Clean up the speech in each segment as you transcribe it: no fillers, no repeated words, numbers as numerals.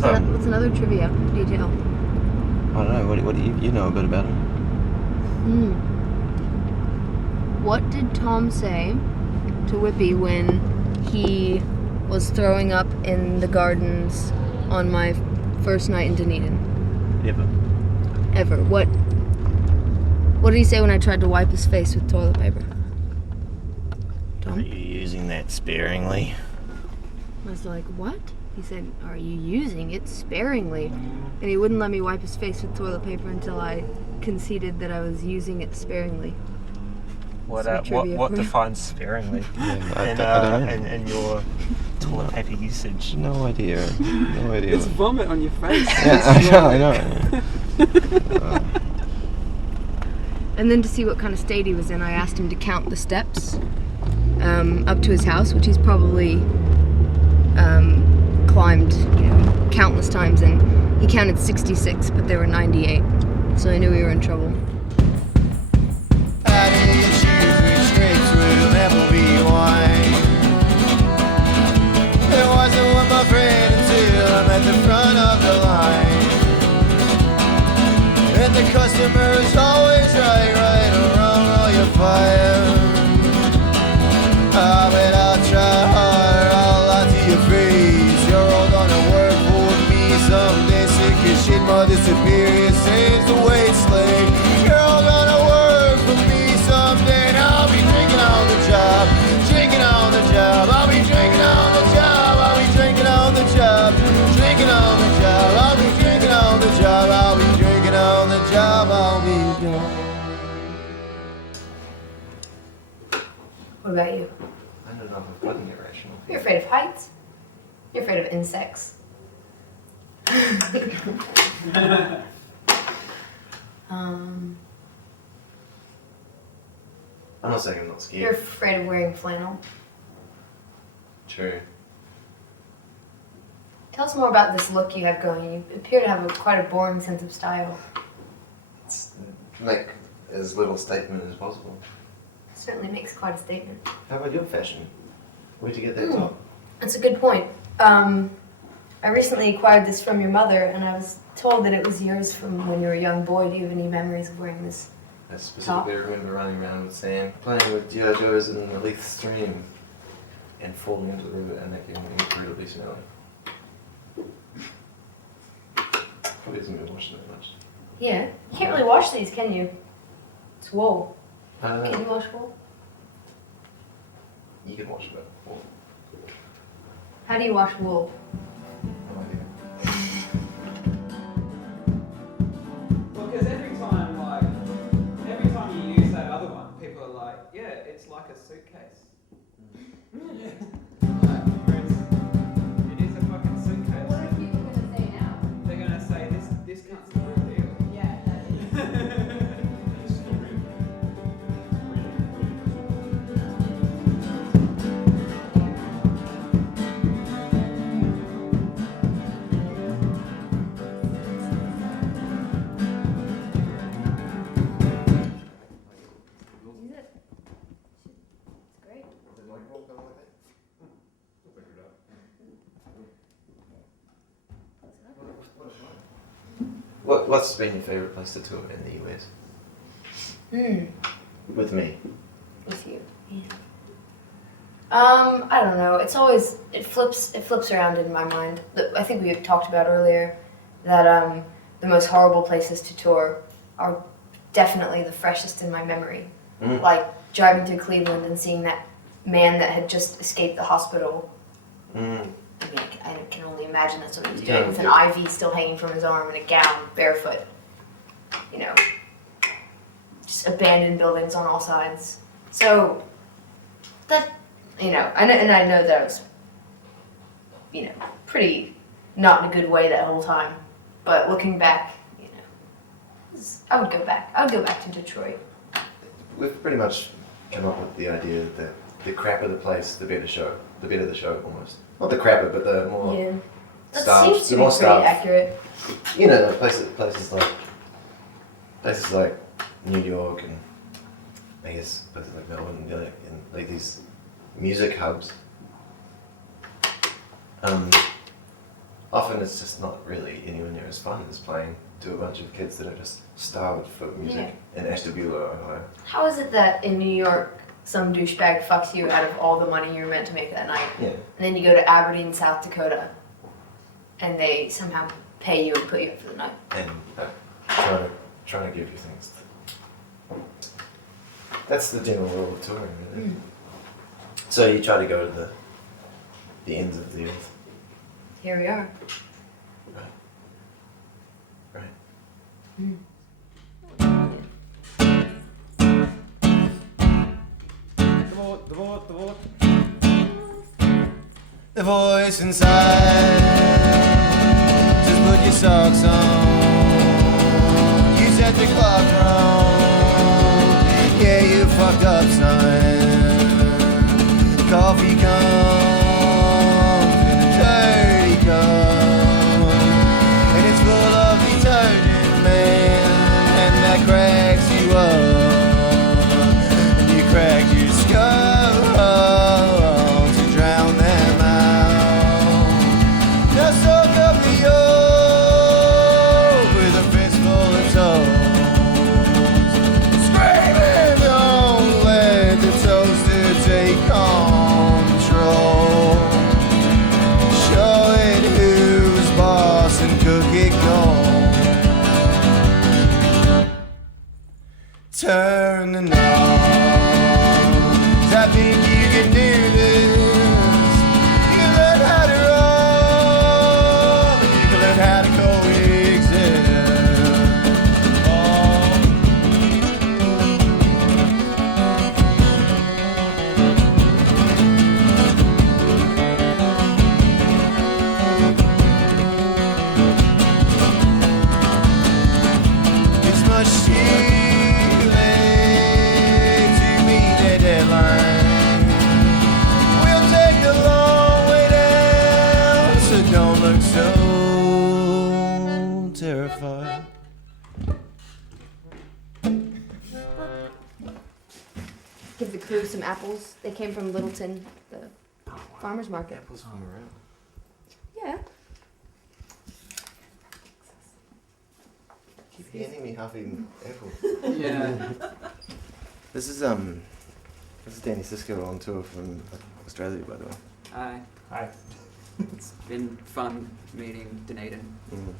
What's another trivia detail? I don't know. What do you know a bit about him? What did Tom say to Whippy when he was throwing up in the gardens on my first night in Dunedin? Ever. What did he say when I tried to wipe his face with toilet paper? Tom? Are you using that sparingly? I was like, what? He said, are you using it sparingly? And he wouldn't let me wipe his face with toilet paper until I conceded that I was using it sparingly. What defines sparingly? And your toilet paper usage? No idea. It's vomit on your face. Yeah, I know. And then to see what kind of state he was in, I asked him to count the steps up to his house, which he's probably climbed, countless times, and he counted 66, but there were 98. So I knew we were in trouble. At the front of the line, and the customer is always right or wrong, all you're fired. But I'll try hard, I'll lie to your face. You're all gonna work for me someday. Sick as shit, Mother Superior saves the wage slave. You're all gonna work for me someday, and I'll be drinking on the job, drinking on the job. I'll be drinking on the job, I'll be drinking on the job. Drinking on the job, I'll be drinking on the job, I'll be drinking on the job, I'll be gone. What about you? I don't know if I'm fucking irrational. You're afraid of heights? You're afraid of insects? I'm not saying I'm not scared. You're afraid of wearing flannel? True. Tell us more about this look you have going. You appear to have quite a boring sense of style. It's make as little statement as possible. It certainly makes quite a statement. How about your fashion? Where'd you get that top? That's a good point. I recently acquired this from your mother, and I was told that it was yours from when you were a young boy. Do you have any memories of wearing this? I specifically remember running around with Sam, playing with joyous in the Leith stream, and falling into the river and making it incredibly smelly. Probably hasn't been washing that much. Yeah. You can't really wash these, can you? It's wool. I don't know. Can you wash wool? You can wash it. Well, How do you wash wool? no idea. Well, because every time you use that other one, people are like, yeah, it's like a suitcase. Yeah. Whereas it is a fucking suitcase. What are people going to say now? They're going to say this cunt's the real deal. Yeah, that is. Use it. It's great. What's been your favourite place to tour in the US? With me. With you. Yeah. I don't know. It's always it flips around in my mind. I think we had talked about earlier that the most horrible places to tour are definitely the freshest in my memory. Like driving through Cleveland and seeing that man that had just escaped the hospital. I mean, I can only imagine that's what he was doing, with an IV still hanging from his arm and a gown, barefoot. You know, just abandoned buildings on all sides. So that, you know, I know that I was, you know, pretty not in a good way that whole time. But looking back, you know, I would go back. I would go back to Detroit. We've pretty much come up with the idea that the crapper the place, the better show. The better the show, almost. Not the crapper, but the more That staff. seems to be more pretty staff. accurate. You know, places like New York and I guess places like Melbourne and like these music hubs. I often it's just not really anywhere near as fun as playing to a bunch of kids that are just starved for music in Ashtabula, Ohio. How is it that in New York some douchebag fucks you out of all the money you were meant to make that night? Yeah. And then you go to Aberdeen, South Dakota, and they somehow pay you and put you up for the night. And trying to give you things. That's the general rule of touring, really. Mm. So you try to go to the ends of the earth. Here we are. Right. Mm. The voice inside says put your socks on. You set the clock wrong. Yeah, you fucked up, son. Coffee comes in a dirty cup, and it's full of detergent, man, and that cracks you up, and you crack your skull to drown them out. Now soak up the yolk with a fistful of toast, screaming, don't let the toaster take control. Show it who's boss and cook it cold. Turn the knobs, I think you can do this. You can learn how to roll, you can learn how to coexist. It's much too late to meet the deadline. We'll take the long way down, so don't look so terrified. Give the crew some apples. They came from Littleton, the farmer's market. Apples from around. Yeah. Keep handing me half-eaten apples. Yeah. This is Danny Sisko on tour from Australia, by the way. Hi. Hi. It's been fun meeting Dunedin. Mm.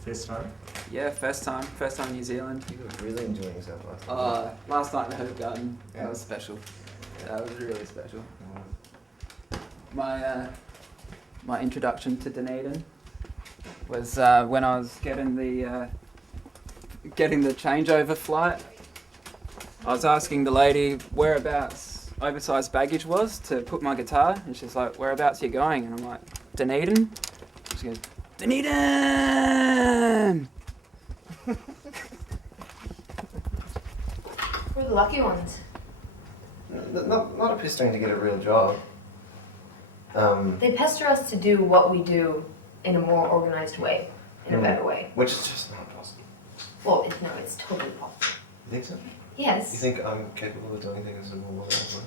First time? Yeah, first time New Zealand. You were really enjoying yourself last night. Last night in the Herb Garden, Yeah. that was special. That was really special. Mm. My introduction to Dunedin was when I was getting the changeover flight. I was asking the lady whereabouts oversized baggage was to put my guitar, and she's like, "Whereabouts are you going?" And I'm like, "Dunedin." She goes, "Dunedin!" We're the lucky ones. Not a pestering to get a real job. They pester us to do what we do in a more organized way, in a better way. Which is just not possible. Well, it's totally possible. You think so? Yes. You think I'm capable of doing things in a more organized way?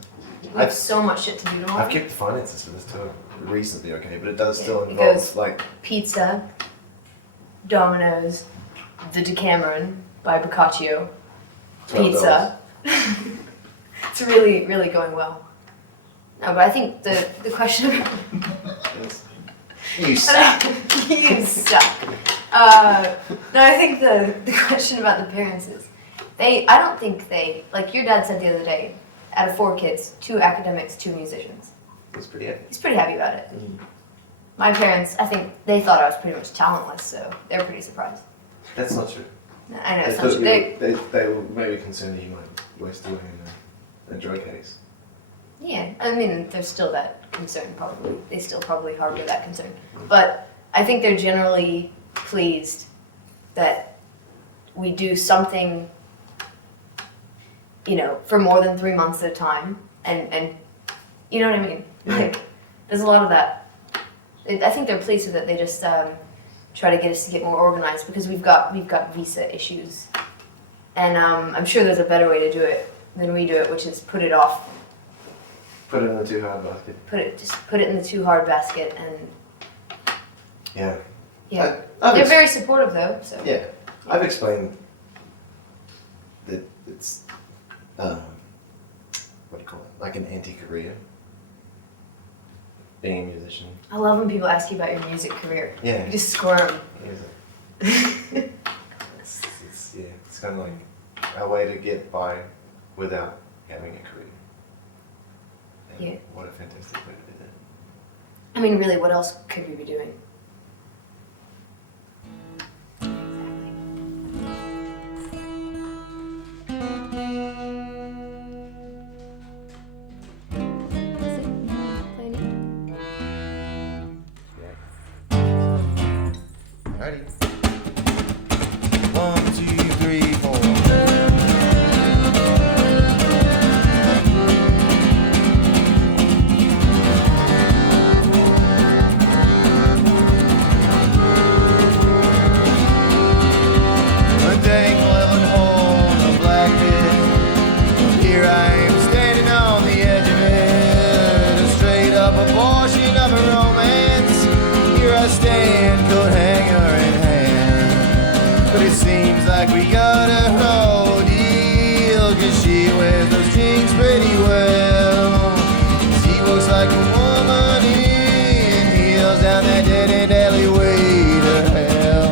We have so much shit to do tomorrow. I've kept the finances for this tour reasonably okay, but it does Yeah, still it involve goes- like Pizza, Domino's, the Decameron by Boccaccio, pizza. It's really, really going well. No, but I think the question about you suck. you suck. No, I think the question about the parents is I don't think they, like your dad said the other day, out of 4 kids, 2 academics, 2 musicians. It's pretty happy. He's pretty happy about it. My parents, I think they thought I was pretty much talentless, so they're pretty surprised. That's not true. I know, They it's not thought true. they were maybe concerned that you might waste away in a drug case. Yeah, I mean, there's still that concern probably. They still probably harbor that concern. But I think they're generally pleased that we do something, for more than 3 months at a time. And you know what I mean? Like, there's a lot of that. I think they're pleased with it. They just try to get us to get more organized because we've got visa issues. And I'm sure there's a better way to do it than we do it, which is put it off. Put it in the too hard basket. Put it in the too hard basket, and Yeah. Yeah. I've They're very supportive though, so. Yeah, I've explained that it's what do you call it? Like an anti-career. Being a musician. I love when people ask you about your music career. Yeah. You just squirm. It's kind of like a way to get by without having a career. And Yeah. What a fantastic way to do that. I mean, really, what else could we be doing? Ready? 1, 2, 3, 4. A dangling hole in a black pit. Here I am standing on the edge of it. A straight up abortion of a romance. Here I stand, coat hanger in hand. But it seems like we got a whole deal, 'cause she wears those jeans pretty well. She looks like a woman in heels down that dead end alleyway to hell.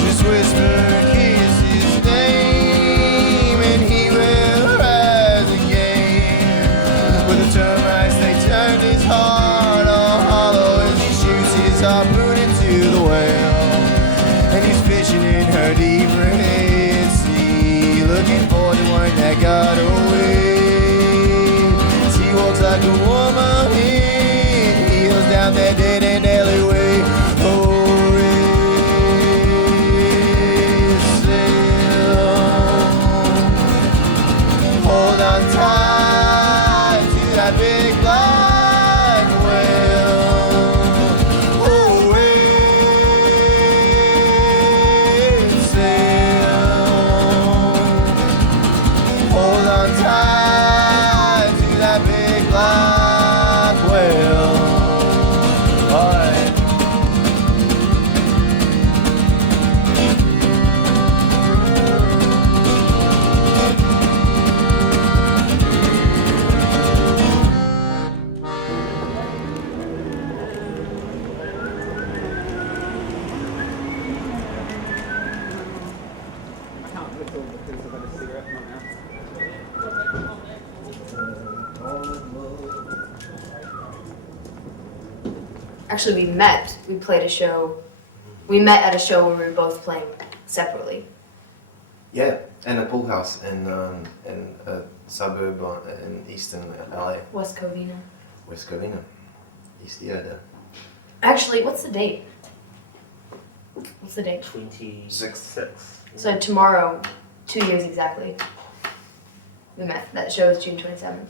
Just whisper, kiss his name, and he will rise again. With the termites, they turned his heart all hollow as he shoots his harpoon into the well. And he's fishing in her deep red sea, looking for the one that got away. She walks like a woman in heels down that dead end alleyway. Oh, hold on tight to that big black whale. Oh, sail. Hold on tight to that big black whale. All right. I can't whistle because I've had a cigarette in my mouth. Actually, we met. We played a show. We met at a show where we were both playing separately. Yeah, and a pool house in a suburb in eastern LA, West Covina. West Covina, East Yoda. Actually, what's the date? What's the date? 26. So tomorrow, 2 years exactly. We met. That show is June 27th.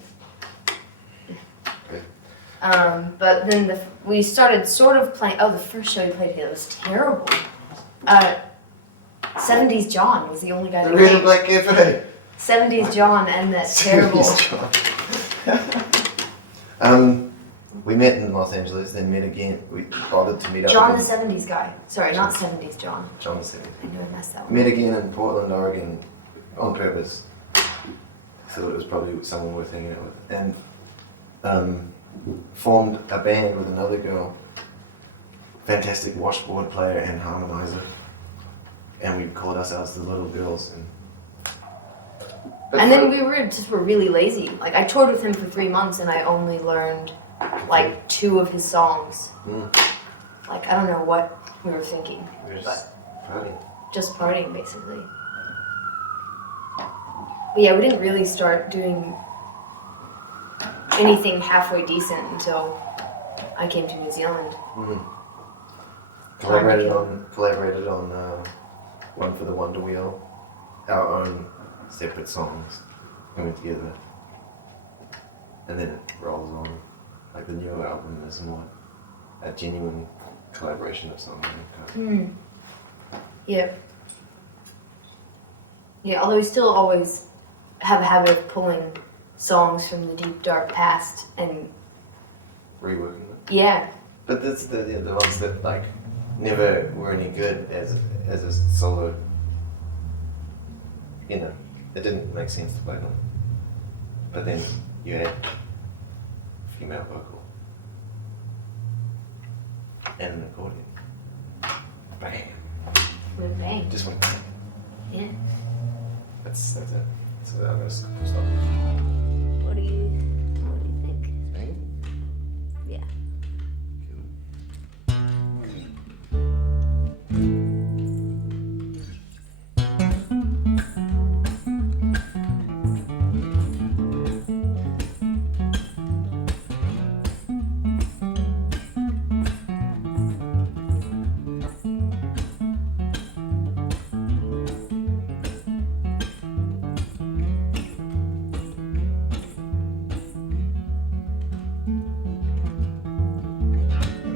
Good. But then we started sort of playing. Oh, the first show we played here was terrible. 70s John was the only guy The that Red and came. Black Cafe. 70s John and that terrible. We met in Los Angeles, then met again. We bothered to meet up. John the again. 70s guy. Sorry, not 70s John. John the 70s. I knew I messed that one. Met again in Portland, Oregon, on purpose. Thought it was probably someone worth hanging out with, and formed a band with another girl, fantastic washboard player and harmonizer, and we called ourselves the Little Girls. And then we were really lazy. Like I toured with him for 3 months and I only learned like 2 of his songs. Like I don't know what we were thinking, We were but just partying. just partying basically. But yeah, we didn't really start doing anything halfway decent until I came to New Zealand. Collaborated on One for the Wonder Wheel, our own separate songs coming together, and then it rolls on. Like the new album is more a genuine collaboration of songs. Yeah. Yeah, although we still always have a habit of pulling songs from the deep, dark past and... Reworking them. Yeah. But that's the ones that, like, never were any good as a solo. You know, it didn't make sense to play them. But then you had female vocal. And an accordion. Bang. With a bang. Just went bang. Yeah. That's it. So I'm gonna stop. What do you think? Bang. Yeah.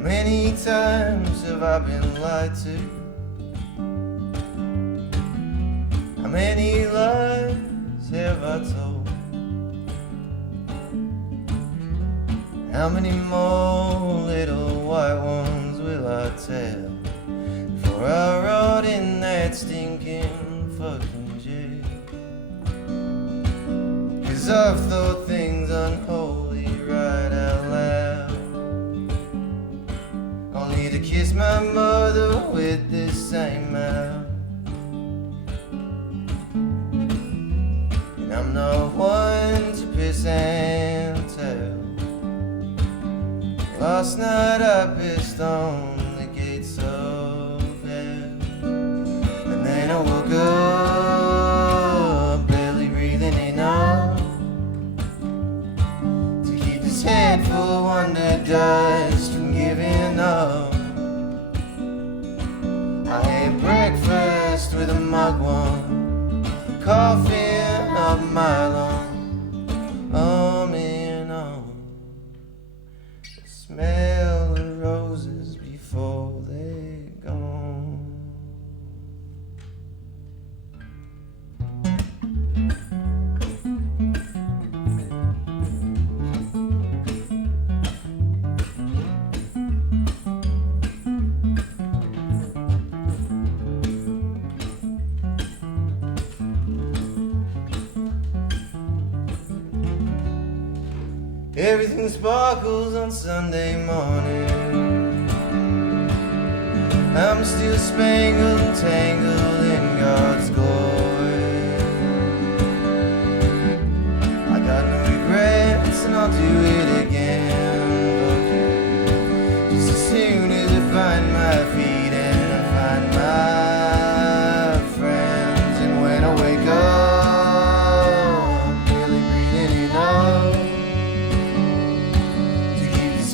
Many times have I been lied to? How many lies have I told? How many more little white ones will I tell before I rot in that stinking fucking jail? 'Cause I've thought things unholy right out loud, only to kiss my mother with this same mouth. And I'm not one to piss and tell. Last night I pissed on the gates of hell, and then I woke up barely breathing enough to keep this head full of wonder dust from giving up. I had breakfast with a mugwump, coffee up my lung, in on. Smell the roses before they're gone. Everything sparkles on Sunday morning. I'm still spangled and tangled in God's glory. I got no regrets and I'll do it again. Fuck you. Just as soon as I find my feet and I find my friends, and when I wake up, barely breathing enough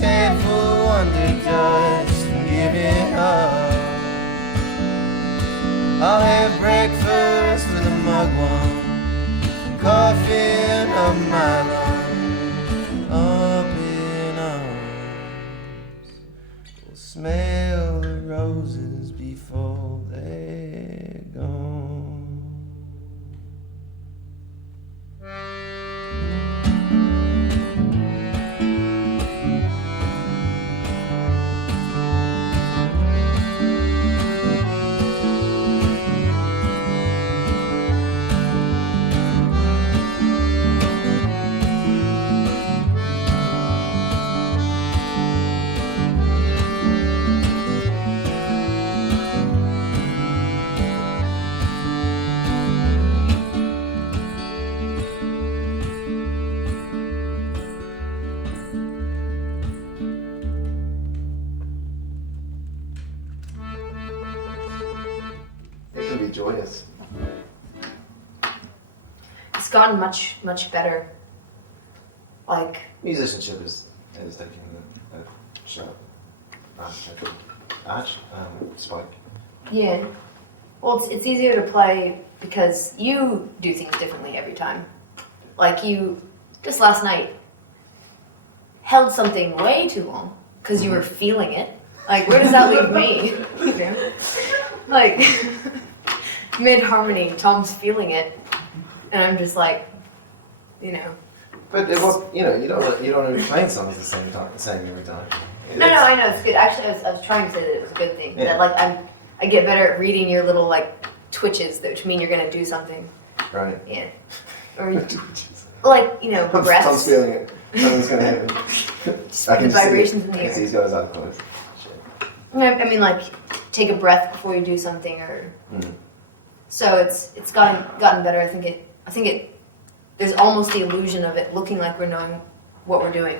handful under dust and giving up. I'll have breakfast with a mugwump, coffee up my lung, up in arms. We'll smell the roses before they're gone. It could be joyous. It's gotten much, much better. Like, Musicianship is taking a sharp spike. yeah. Well, it's easier to play because you do things differently every time. Like you, just last night, held something way too long because you were feeling it. Like, where does that leave me? You know? like mid harmony, Tom's feeling it, and I'm just like, you know. But it was, you know, you don't want to be playing songs the same every time. No, I know it's good. Actually, I was trying to say that it was a good thing. Yeah. That like I get better at reading your little like twitches, which mean you're gonna do something. Right. Yeah. Or like, you know, breaths. Tom's feeling it. Something's gonna happen. Just the vibrations in the I can see air. he's got his eyes closed. Shit. I mean, like, take a breath before you do something, or Mm. so it's gotten better. I think it. There's almost the illusion of it looking like we're knowing what we're doing.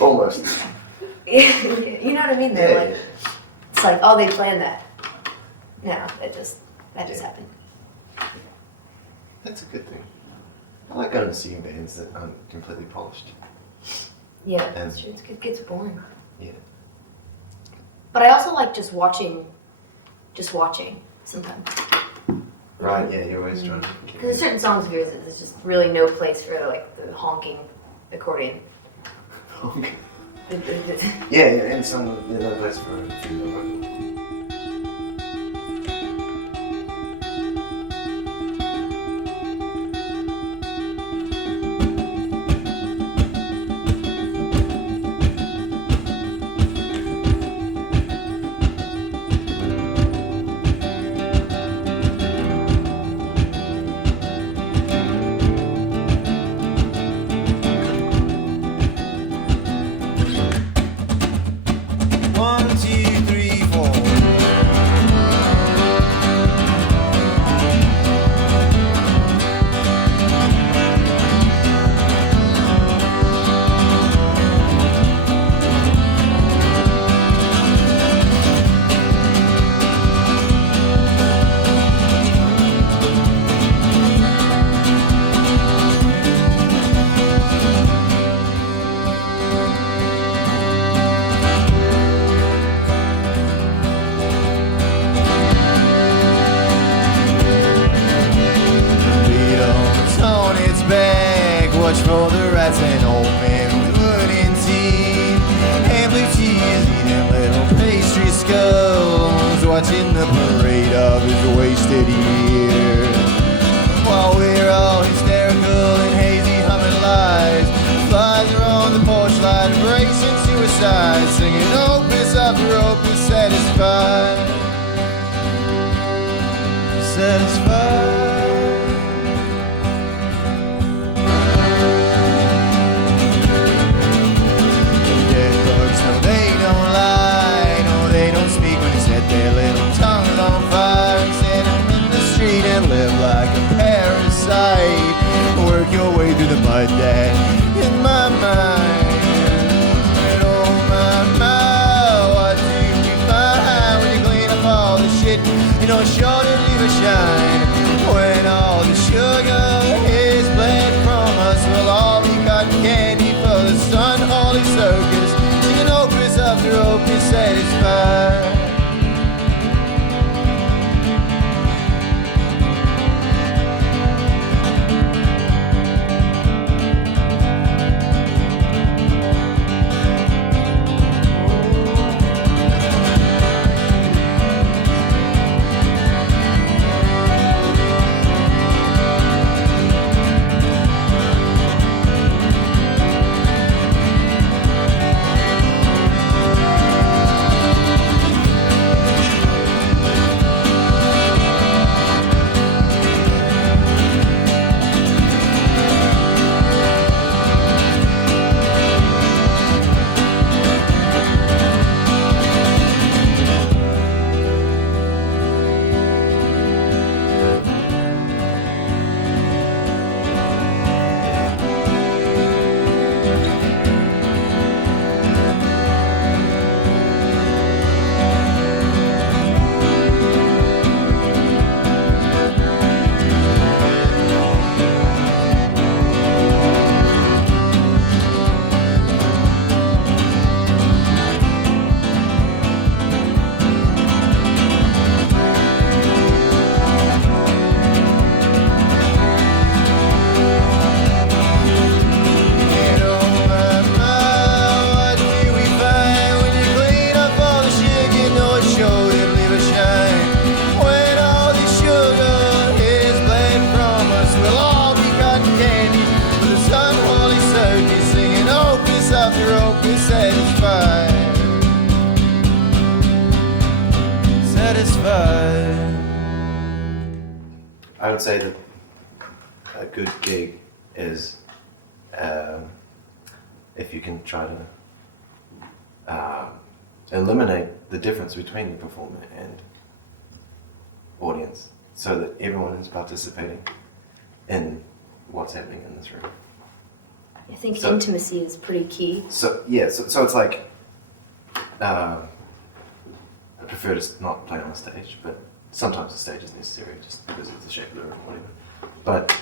Almost. You know what I mean? Though, Yeah, like, yeah. it's like, oh, they planned that. No, that just happened. That's a good thing. I like going to see bands that aren't completely polished. Yeah, And- that's true. It gets boring. Yeah. But I also like just watching sometimes. Right, yeah, you're always trying to Because there's certain songs of yours that there's just really no place for like the honking accordion. Yeah, and some another place for a few vocals. One, two, three, four. Beat on its back, watch for the rats and old men with wooden teeth. And blue cheese eating little pastry skulls, watching the parade of his wasted years. While we're all hysterical and hazy humming lies, flies are on the porch light, embracing suicide, singing opus after opus, satisfied. Satisfied. Dead bugs, no, they don't lie. No, they don't speak when they set their little tongues on fire and set them in the street and live like a parasite. Work your way through the mud, Dad, in my mind. And oh my, what do you find when you clean up all the shit? You know, sure to leave a shine. When all the sugar is bled from us, we'll all be cotton candy for the sun holy circus, singing opus after opus, satisfied. satisfied. I would say that a good gig is if you can try to eliminate the difference between the performer and audience, so that everyone is participating in what's happening in this room. I think intimacy is pretty key. So yeah, so it's like I prefer to not play on a stage, but sometimes the stage is necessary just because of the shape of the room or whatever. But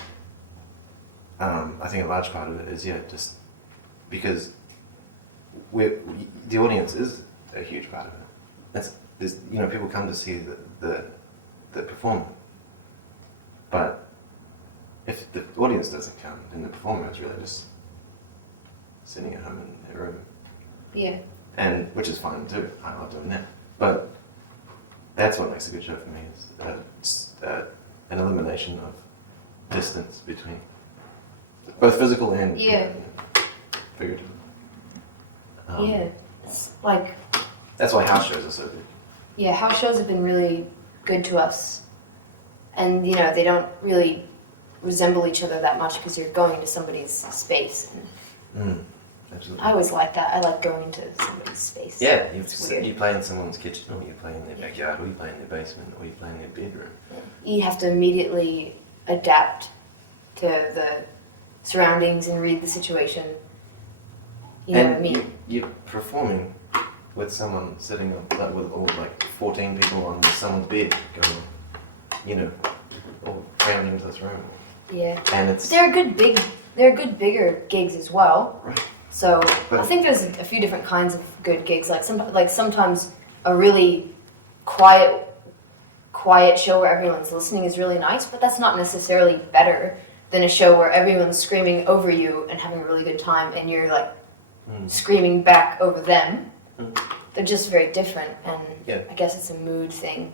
I think a large part of it is just because the audience is a huge part of it. There's people come to see the performer, but if the audience doesn't come, then the performer is really just sitting at home in their room. Yeah. And which is fine too. I love doing that. But that's what makes a good show for me is an elimination of distance between both physical and figurative. Yeah. It's like. That's why house shows are so good. Yeah, house shows have been really good to us, and they don't really resemble each other that much because you're going into somebody's space. And absolutely. I always like that. I like going into somebody's space. Yeah, you play in someone's kitchen, or you play in their backyard, or you play in their basement, or you play in their bedroom. You have to immediately adapt to the surroundings and read the situation. You know what I mean? You're performing with someone sitting on, with all 14 people on someone's bed, going, all crammed into this room. Yeah. And it's they're good bigger gigs as well. Right. So I think there's a few different kinds of good gigs. Sometimes a really quiet show where everyone's listening is really nice, but that's not necessarily better than a show where everyone's screaming over you and having a really good time, and you're screaming back over them. They're just very different, and I guess it's a mood thing.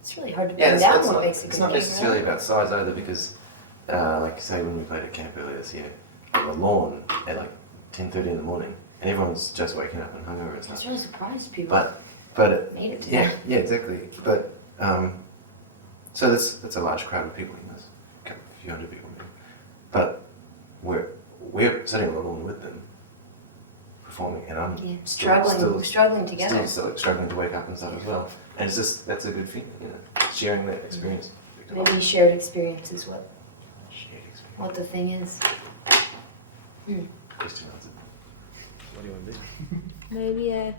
It's really hard to pin down what makes a good It's not gig, necessarily right? about size either, because, say when we played at camp earlier this year, on the lawn at 10:30 in the morning, and everyone's just waking up and hungover and I stuff. was really surprised people But it made it to yeah, that. yeah, exactly. But so that's a large crowd of people in this, a few hundred people maybe. But we're sitting on the lawn with them, performing, and I'm struggling together. Still struggling to wake up and stuff as well. And that's a good feeling, sharing that experience. Maybe shared experience is what Shared experience. the thing is. Question answered. What do you want to do? Maybe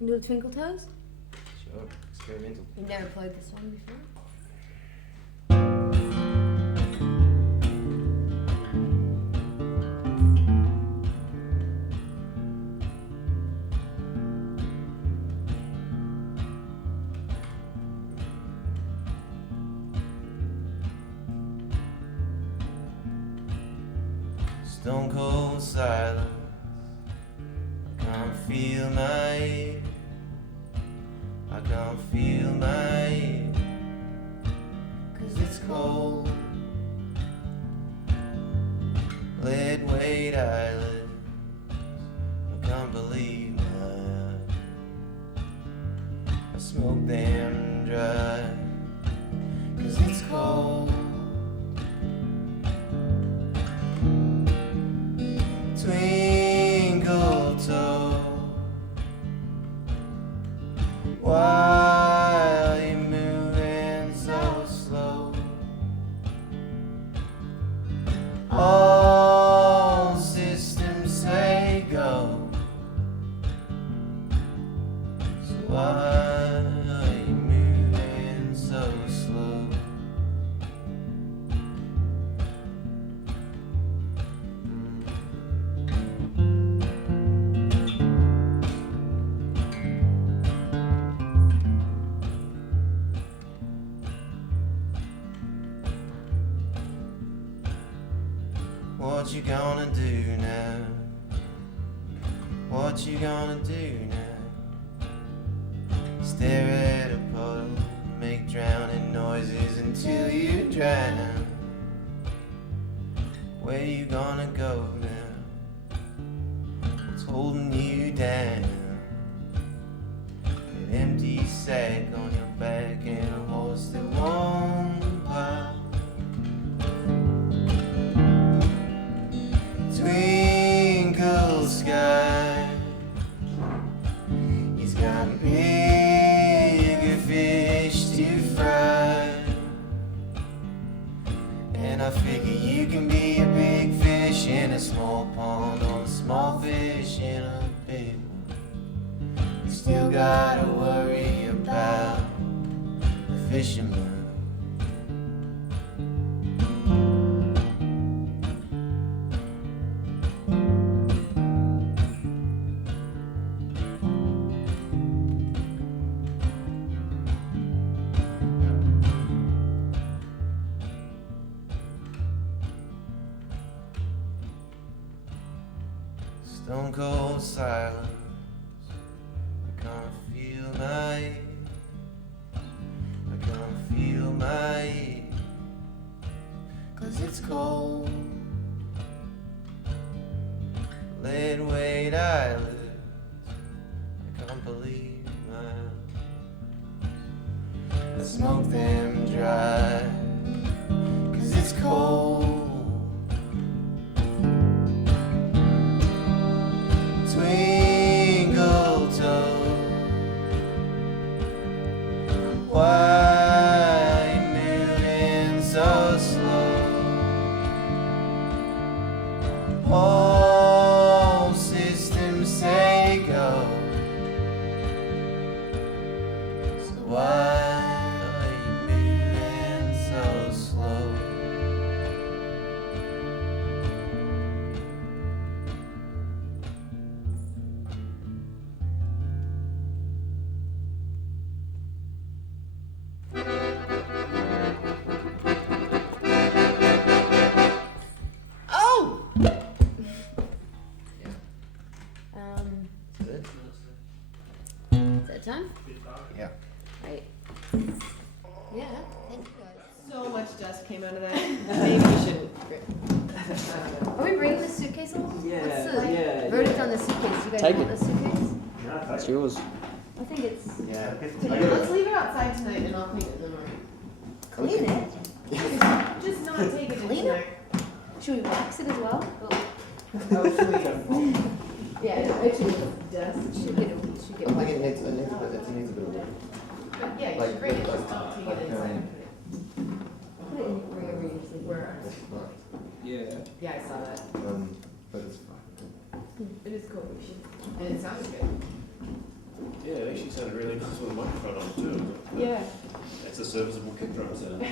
Little Twinkle Toes? Sure, experimental. You've never played this song before? Stone cold silence. I can't feel my ear. I can't feel my ear. 'Cause it's cold. Lead weight eyelids. I can't believe my eyes. I smoke them dry. 'Cause it's cold. Twinkle toe, why are you moving so slow? All systems say go, so why are you moving so slow? What you gonna do now? What you gonna do now? Stare at a puddle, make drowning noises until you drown. Where you gonna go now? What's holding you down? sack on your back and a horse that won't plow. Twinkle sky, he's got bigger fish to fry. And I figure you can be a big fish in a small pond, or a small fish in a big one. You still gotta worry about the fisherman. Stone cold silence, I can't feel my, I can't feel my, 'cause it's cold. Lead weight eyelids, I can't believe I smoke them dry, 'cause it's cold. Twinkle toe, why moving so slow? All systems say go, so why are you moving so slow? Good. Is that time? Yeah. Right. Yeah, thank you guys. So much dust came out of that. Maybe we shouldn't. Are we bringing the suitcase along? What's the yeah, verdict yeah. on the suitcase? You guys Take want it. the suitcase? That's yours. I think it's Yeah. Let's leave it outside tonight and I'll clean it in the morning. clean it. Just not take it in Clean tonight. Should we wax it as well? Yeah, it should dust. Should get it. Should get I think wax. it needs a bit of work. But yeah, you Like- should bring it, like- just don't take like, it inside and Put it in wherever you see. Where? It's not, Yeah. Yeah, I saw that. but it's fine. It is cool. And it sounds good. Yeah, it actually sounded really nice with the microphone on too. Yeah. That's a serviceable kick drum sound.